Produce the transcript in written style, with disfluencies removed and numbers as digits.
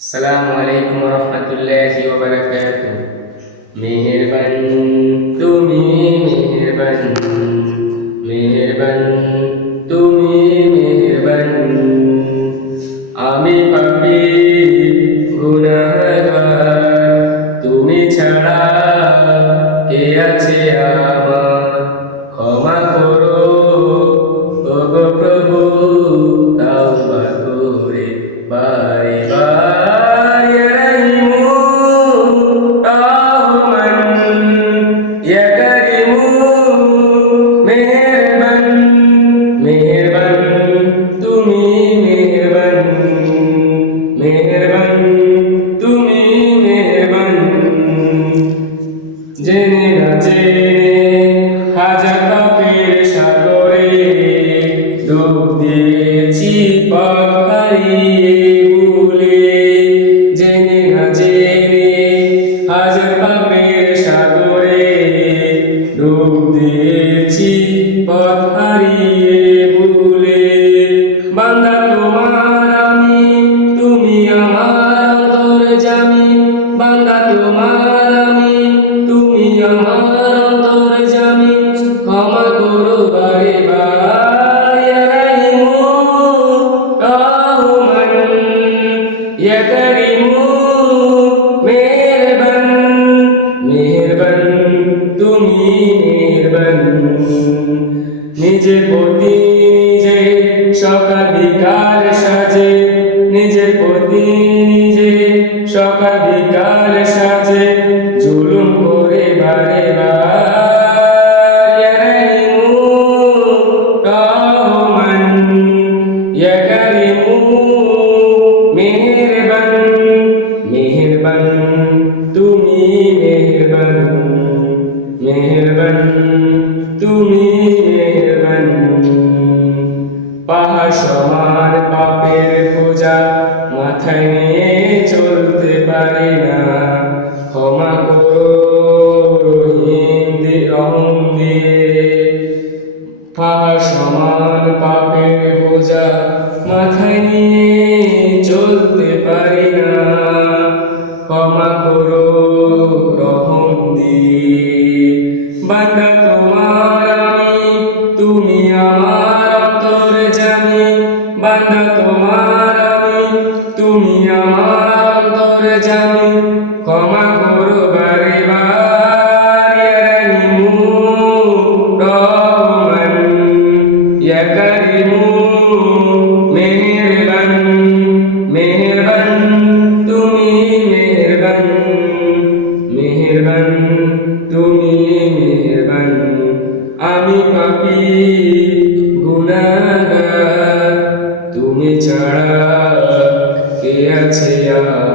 আসসালামু আলাইকুম রহমতুল্লাহি ওয়া বারাকাতুহু। মেহেরবান তুমি মেহেরবান, মেহেরবান তুমি মেহেরবান। আমি পাপী গুনাহগার, তুমি ছাড়া কে আছে আমার? ক্ষমা করো ওগো প্রভু, তাওবা করে বারে বারে। ইয়া রাহিমু রাহমান, ইয়া কারিমু মেহেরবান, মেহেরবান তুমি মেহেরবান, মেহেরবান তুমি মেহেরবান। জেনে না জেনে হাজার পাপের সাগরে ডুব দিয়েছি পথ হারিয়ে ভুলে। জেনে না জেনে হাজার পাপের সাগরে ডুব দিয়েছি পথ হারিয়ে ভুলে। বান্দা তোমার আমি, তুমি আমার অন্তর্যামী। বান্দা তোমার আমি, তুমি আমার অন্তর্যামী। ক্ষমা করো বারে বার। ইয়া রাহিমু রাহমান, ইয়া কারিমু মেহেরবান, মেহেরবান তুমি মেহেরবান। নিজের প্রতি নিজে সকাল বিকাল সাজে, নিজের প্রতি নিজে সকাল বিকাল সাজে জুলুম করে বারে বার। ইয়া রাহিমু রাহমান, ইয়া কারিমু মেহেরবান, মেহেরবান তুমি মেহেরবান, মেহেরবান তুমি মেহেরবান। পাহাড় সমান পাপের বোঝা মাথায় নিয়ে চলতে পারি না। ক্ষমা করো রহম দিয়ে। পাহাড় সমান পাপের বোঝা মাথায় নিয়ে চলতে পারি না। ক্ষমা করো রহম দিয়ে। বান্দা তোমার আমি, তুমি আমার অন্তর্যামী। বান্দা তোমার আমি, তুমি আমার অন্তর্যামী। ক্ষমা করো বারে বার। ইয়া রাহিমু রাহমান, ইয়া কারিমু মেহেরবান, মেহেরবান তুমি মেহেরবান, মেহেরবান তুমি মেহেরবান। আমি পাপী গুনাহগার, তুমি ছাড়া কে আছে আর?